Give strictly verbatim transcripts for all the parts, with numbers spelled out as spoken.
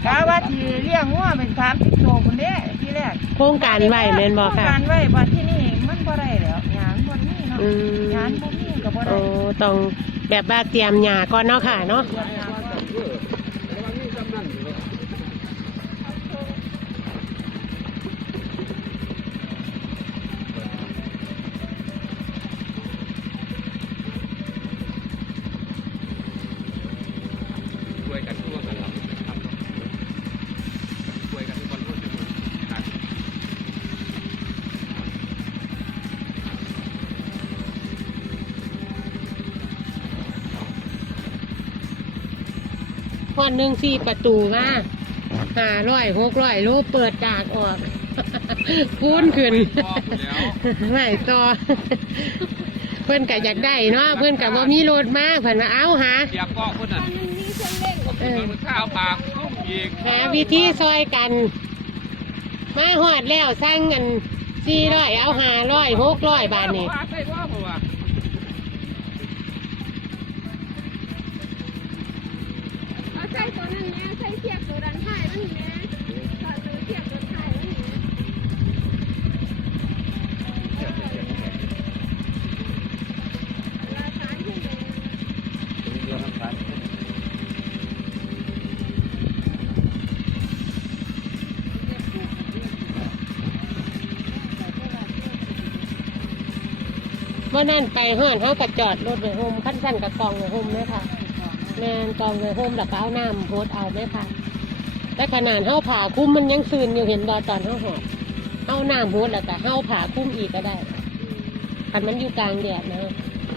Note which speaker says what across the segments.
Speaker 1: กะว่าที่เลี้ยงงัวเป็นสามสิบโตคนเด้ที่แรก
Speaker 2: โครงการไว้แม่นบ่ค่ะ
Speaker 1: โครงการไว้บัดที่นี่มันบ่ได้แล้วหญ้ามันบ่มีเนาะหญ้าบ่มีก็บ่ได้
Speaker 2: โอ้ต้องแบบว่าเตรียมหญ้าก่อนเนาะค่ะเนาะ
Speaker 3: ช่วยกันทั่วกันเราครับช่วยกันทุกคนทุกคนครับ
Speaker 2: วันหนึ่งสี่ประตูมาห้าร้อยหกร้อยโลเปิดดากออกพูนขึ้นไม่ต่อเพื่อนก็อยากได้เนาะเพื่อนก็ว่ามีรถมาเพื่อนมาเอาหา
Speaker 3: อยากเกาะคนอ่ะเออข้าวปากกุ้งอีก
Speaker 2: หาวิธีซอยกันมาหอดแล้วสร้างเงินสี่ร้อยเอาห้าร้อยหกร้อยบาทนี่
Speaker 4: ใส่ตัวนั้นแม่ใส่เทียบตัวดันไทยมันแม่ใส่ตัวเทียบตัวไทยมันแม่ราคาที่แม่
Speaker 2: ว่านั่นไปห้อนเขากระจอดรถไปโฮมขั้นสั้นกับกองไปโฮมไหมค่ะแมนกองไปโฮมแล้วก็เอาน้ำโพดเอาไหมค่ะแต่ขนาดเขาผ่าคุ้มมันยังซึนอยู่เห็นบอตอนเขาหอดเอาน้ำโพดแล้วแต่เขาผ่าคุ้มอีกก็ได้คันมันอยู่กลางแดดนะ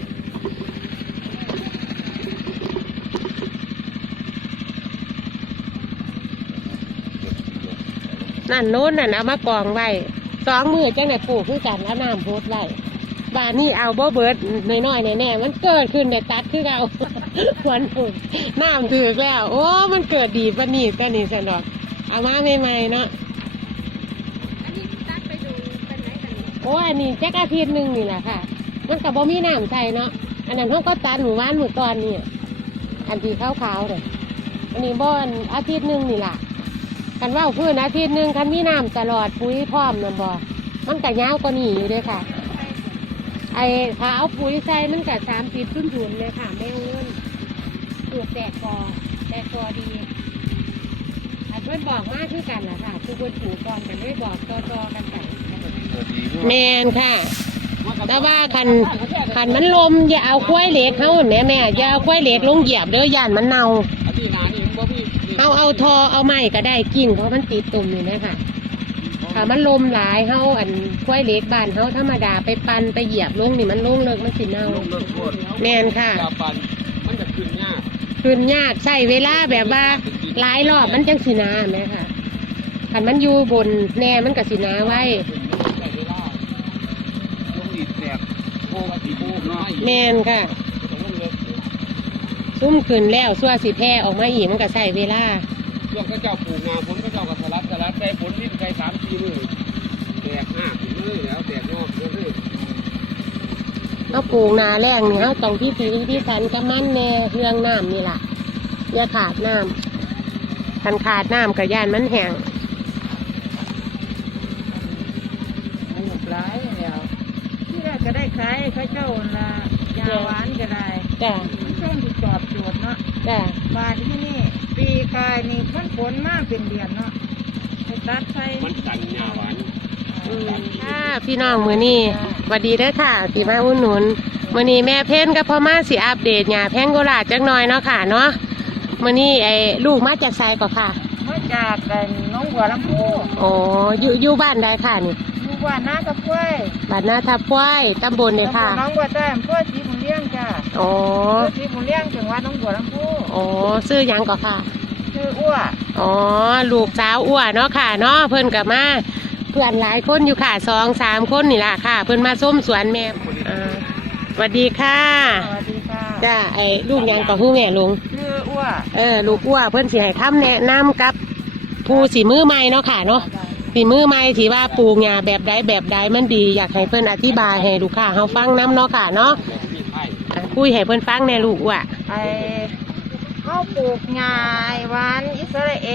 Speaker 2: นั่นโน้นน่ะนะมากองไว้สองมือจังไหนปลูกคือกันเอาน้ำโพดไว้บ้านนี่เอาบ่เบิดน้อยๆแน่ๆมันเกิดขึ้นแต่ตัดคือเราวันฝุ่นน้ำถือแล้วโอ้มันเกิดดีปะนี่แต่นี่สนอกเอามาใหม่ๆเนาะ
Speaker 4: อันนี้ตัดไปดูเป็นไหนกัน
Speaker 2: โอ้อันนี้แค่อาทิตย์หนึ่งนี่แหละค่ะมันกับบ่มีน้ำใส่เนาะอันนั้นเขาก็ตัดหมู่บ้านหมู่ตอนนี่อันที่ขาวๆเลยอันนี้บ่อนอาทิตย์หนึ่งนี่แหละคันว่าพื้นอาทิตย์หนึ่งคันมีน้ำตลอดปุ๋ยพร้อมนั่นบ่มันกะยาวกว่านี่อยู่เลยค่ะไอ้ถ้าเอาปุ๋ยใส่มันกับสามสิบขึ้นถุนเลยค่ะแม่เงินเกิดแตกกอแตกกอดีอันเพื่อนบอกมากที่กันแหละค่ะคือคนถูกก่อนกันไม่บอกต่อๆกันไปแมนค่ะแต่ว่าคันคันมันลมอย่าเอากล้วยเหล็กเขาแม่แม่อย่าเอากล้วยเหล็กลงเหยียบเด้อย่านมันเน่าเอาเอาทอเอาไม้ก็ได้กิ่งเพราะมันติดตุ่มอยู่นะคะถ้ามันลมหลายเฮาอันกล้วยเล็กบานเฮาธรรมดาไปปั่นไปเหยียบลงนี่มันลงเลิกมันสิเน่าแน่นค่ะ
Speaker 3: มันจะขึ้นยาก
Speaker 2: ขึ้นยากใช้เวลาแบบว่าหลายรอบมันจังสินาแม่ค่ะคันมันอยู่บนแน่มันกับสินาไว้แม่นค่ะซุ่มขึ้นแล้วสั่วสิแพร่ออกมาอีกมันก็ใช้เวลา
Speaker 3: ช่วงก็เจ้าปลูกงาผลก็เจ้ากับสลัดสลัดใส่ผลที่ใส่สามสี่มือแตกห้าสี่มือแล้วแตกงอกเลย
Speaker 2: เขาปลูกนาแรงนี่เขาต้องที่สีที่สันกระมันแน่เรื่องน้ำนี่แหละอย่าขาดน้ำคันขาดน้ำกับย่านมันแห้ง
Speaker 1: มันหนุกร้ายแล้วที่แรกก็ได้ขายข้าวเจ้าละยาหวานก็ได้
Speaker 2: จ้ะ
Speaker 1: ช่วงที่จอบโจทย์เนาะ
Speaker 2: จ้ะ
Speaker 1: บาทที่นี่ปีกายนี่มันฝนมากเป็นเดือนเนาะไปตัดใส่
Speaker 3: มันสั่นยาหวาน
Speaker 2: ค่ะพี่น้องมือนี่สวัสดีด้วยค่ะสีมาอุ่นหนุนมือนี่แม่เพ้นกับพ่อมาสีอัปเดตหยาแพงโกลาจักหน่อยเนาะค่ะเนาะมือนี่ไอ้ลูกมาจากไซก่อนค่ะ
Speaker 1: มาจากกันน้องบัวลำพู
Speaker 2: โอ้อยู่อยู่บ้านใดค่ะนี่
Speaker 1: อยู่บ้านนาทับกล้วย
Speaker 2: บ้านนาทับกล้วยตำบลเลยค่ะ
Speaker 1: น้องบัวแต้มพ่อสีบุญเลี้ยงจ้า
Speaker 2: โอ้
Speaker 1: สีบุญเลี้ยงจังหวัดน้องบัวลำพู
Speaker 2: โอ้ซื้อยังก่อนค่ะ
Speaker 1: ชื่ออ้ว
Speaker 2: อ๋อลูกสาวอ้วเนาะค่ะเนาะเพิ่นกับมาเพื่อนหลายคนอยู่ค่ะสองสามคนนี่แหละค่ะเพิ่นมาส้มสวนแม่อ่าสวัสดีค่ะ
Speaker 1: สวัสดีค่ะ
Speaker 2: จ้าไอ้ลูกยังกับผู้แม่ลุง
Speaker 1: ชื่ออ้ว
Speaker 2: เออลูกอ้วเพิ่นสิให้คำแนะนำกับผู้สีมือใหม่เนาะค่ะเนาะสีมือใหม่ที่ว่าปลูกหญ้าแบบใดแบบใดมันดีอยากให้เพิ่นอธิบายให้ลูกค้าเฮาฟังน้ำเนาะค่ะเนาะคุยให้เพิ่นฟังแน่ลูกอ้ว
Speaker 1: ไอ้เขาปลูกหญ้าหวานอิสราเอล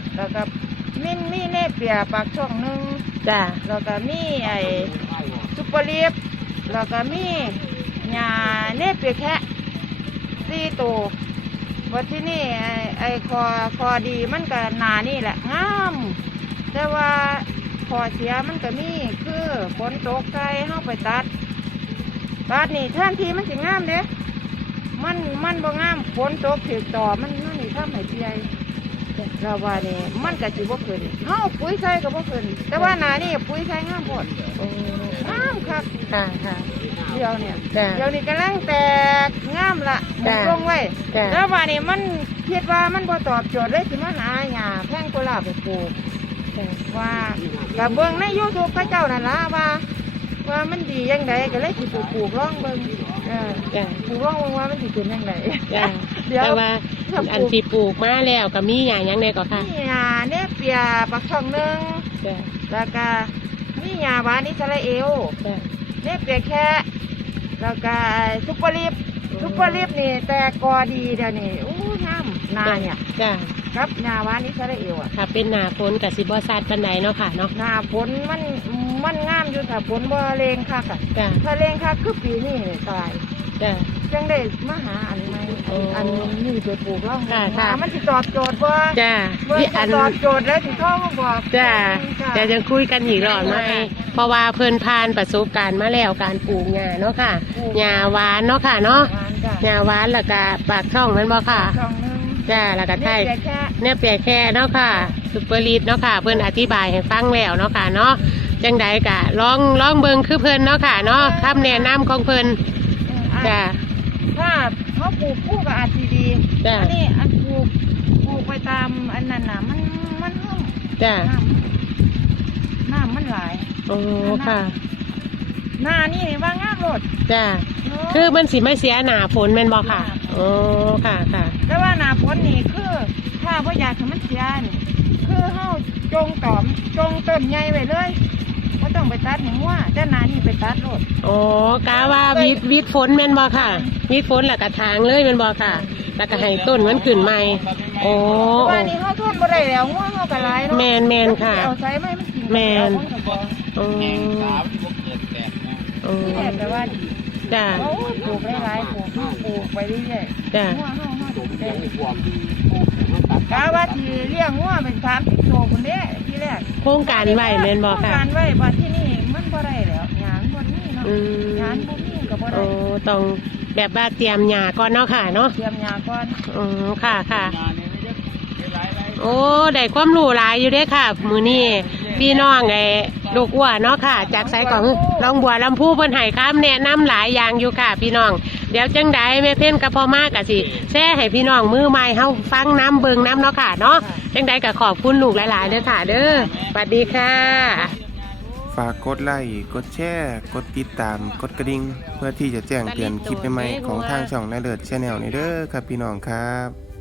Speaker 1: แล้วก็มีมีเนเปียปากช่องหนึง
Speaker 2: จ้า
Speaker 1: แล้วก็มีไอ้ซุปเปอร์ลีฟแล้วก็มีหญ้าเนเปียแคะสี่ตัวบัดที่นี่ไอ้ไอ้คอคอดีมันก็หนานี่แหละงามแต่ว่าพอเสียมันก็มีคือฝนตกใส่เฮาไปตัดตัดนี่แทนที่มันสิงามเด้มันมันบ่งามฝนตกถึกต่อมันมันนี่ทำให้เปียเราว่านี่มันก็สิบ่ขึ้นเฮาปุ๋ยใส่ก็บ่ขึ้นแต่ว่าหน้านี่ปุ๋ยใส่งามโพด
Speaker 2: โอ้
Speaker 1: งามคัก
Speaker 2: ค่ะค่ะ
Speaker 1: เดี๋ยวเนี่ย
Speaker 2: จ้า
Speaker 1: เดี๋ยวนี้กำลังแตกงามละ
Speaker 2: จ้ะ
Speaker 1: ลงไว้
Speaker 2: จ้ะ
Speaker 1: แล้วว่านี่มันคิดว่ามันบ่ตอบโจทย์เลยสิมาหาหญ้าแพงกว่าลาไปปลูก
Speaker 2: จ้า
Speaker 1: ว่ากับเบิ่งใน YouTube พระเจ้านั่นล่ะว่า ว่ามันดียังไงก็เลยสิปลูกปลูกลองเบิ่งเออ
Speaker 2: จ้า
Speaker 1: ปลูกลองเบิ่งว่ามันสิเป็นยังไง
Speaker 2: จ้า
Speaker 1: เดี๋ยว
Speaker 2: แต่ว่าอันที่ปลูกมาแล้วก็มีอย่างหยังไงก็ค่ะ
Speaker 1: มีหญ้าเนี่ยเปียปักช่องหนึง
Speaker 2: จ้า
Speaker 1: แล้วก็มีหญ้าหวานอิสราเอล
Speaker 2: จ้า
Speaker 1: เนี่ยเปียแค่แล้วก็ซุปเปอร์ลิฟ ซุปเปอร์ลิฟนี่แต่กอดีเดี๋ยวนี้อู้งามนาเนี่ย
Speaker 2: จ้า
Speaker 1: กับนาวานิสราเอลอ่ะ
Speaker 2: ถ้าเป็นหนาฝนกับสิบอสัดปันไดเนาะค่ะเนาะ
Speaker 1: หนาฝนมันมันงามอยู่ถ้าฝนบ่เลงคักอ่ะ
Speaker 2: จ้า
Speaker 1: ถ้าเลงคักคือปีนี้ตาย
Speaker 2: จ้า
Speaker 1: จังได้มาหาอันใหม่
Speaker 2: โอ้
Speaker 1: อันนี้ไปปลูกล่อง
Speaker 2: ค่ะค่ะ
Speaker 1: มันสิตอบโจทย์บ่
Speaker 2: จ้า
Speaker 1: เบิ่ง
Speaker 2: ที่
Speaker 1: สิ
Speaker 2: อัน
Speaker 1: ตอบโจทย์แล้วสิโทรมาบอก
Speaker 2: จ้า
Speaker 1: ค่ะ
Speaker 2: จะยังคุยกันอีกรอบไหมเพราะว่าเพิ่นผ่านประสบการณ์มาแล้วการปลูกหญ้าเนาะค่ะหญ้าหวานเนาะค่ะเนาะ
Speaker 1: หวานจ้ะ
Speaker 2: หญ้าหวานแล้วก็ปากช่องแมันบ่ค่ะ
Speaker 1: ช่องหนึง
Speaker 2: จ้าแล้วก็ไทย
Speaker 1: นี่แค่
Speaker 2: เนี่ยเปียแค่เนาะค่ะซุปเปอร์ลีดเนาะค่ะเพิ่นอธิบายให้ฟังแล้วเนาะค่ะเนาะจังใดกะลองลองเบิ่งคือเพิ่นเนาะค่ะเนาะคำแนะนำของเพิ่น
Speaker 1: เอออ่ะ
Speaker 2: จ้า
Speaker 1: ถ้าเขาปลูกคู่กับอาจสิดี
Speaker 2: จ้ะ
Speaker 1: อันนี้อันปลูกปลูกไปตามอันนั้นน่ะมันมันห้อง
Speaker 2: จ้า
Speaker 1: น้ำน้ำมันหลาย
Speaker 2: โอ้ค่ะ
Speaker 1: หน้านี่ว่างามโลด
Speaker 2: จ้า
Speaker 1: เนอะ
Speaker 2: คือมันสิไม่เสียหนาฝนแม่นบ่ค่ะโอ้ค่ะค่ะ
Speaker 1: แต่ว่าหน้าฝนนี่คือถ้าพ่อยากให้มันเสียนี่คือเฮาจงตอมจงต้นใหญ่ไว้เลยบ่ต้องไปตัดหยังว่าแต่หน้านี่ไปตัดโลด
Speaker 2: โอ้กะว่าวิดวิดฝนแม่นบ่ค่ะวิดฝนแล้วก็ทางเลยแม่นบ่ค่ะ แล้วก็ให้ต้นมันขึ้นใหม่โอ้
Speaker 1: แต่ว่านี่เฮาทนบ่ได้แล้วงัวเฮาก็หลายเนาะ
Speaker 2: แม่นแม่นค่ะ
Speaker 1: เอาใส่ไม้มันกิน
Speaker 2: แม่น
Speaker 1: เอาคนก็บอก
Speaker 2: โอ้
Speaker 3: แหงสาวที่ผมเกิดแตกนะ
Speaker 2: โอ้
Speaker 1: ที่แรกแต่ว่าดี
Speaker 2: จ้า
Speaker 1: โอ้ยปลูกหลายๆปลูกปลูกไปเรื่อยๆ
Speaker 2: จ้า
Speaker 1: งัวเฮาเฮา
Speaker 3: ผม
Speaker 1: ได้
Speaker 3: ยังไม่ความดีผมตัด
Speaker 1: กะว่าสิเลี้ยงงัวเป็นสามสิบตัวคนเด้ที่แรก
Speaker 2: โครงการไว้แม่นบ่
Speaker 1: โครง
Speaker 2: ค่ะ
Speaker 1: การไว้ว่าที่นี่มันบ่ได้แล้วหยางบ่มีเนาะ
Speaker 2: อืม
Speaker 1: หยางบ่มีก็บ่ได้
Speaker 2: โอ้ต้องแบบว่าเตรียมหญ้าก่อนเนาะค่ะเนาะ
Speaker 1: เตรียมหยาก่อน
Speaker 2: อืมค่ะค่ะ
Speaker 3: งานนี้ไม่เยอะไม่หลายหลาย
Speaker 2: โอ้ได้ความรู้หลายอยู่เด้อค่ะ มือนี้พี่น้องไอ้ลูกอ้วนเนาะค่ะ จากสายของลองบัวลำพูเพิ่นให้คำแนะนำหลายอย่างอยู่ค่ะ พี่น้อง เดี๋ยวจังใดแม่เพ่นกับพ่อมากกะสิแซ่ให้พี่น้องมือใหม่เฮาฟังน้ำเบิงน้ำเนาะค่ะเนาะจังใดก็ขอบคุณลูกหลายๆเด้อค่ะ เด้อสวัสดีค่ะ
Speaker 5: ฝากกดไลค์ กดแชร์ กดติดตาม กดกระดิ่ง เพื่อที่จะแจ้งเตือนคลิปใหม่ๆของทางช่องนาเลิศ Channel ในเด้อครับพี่น้องครับ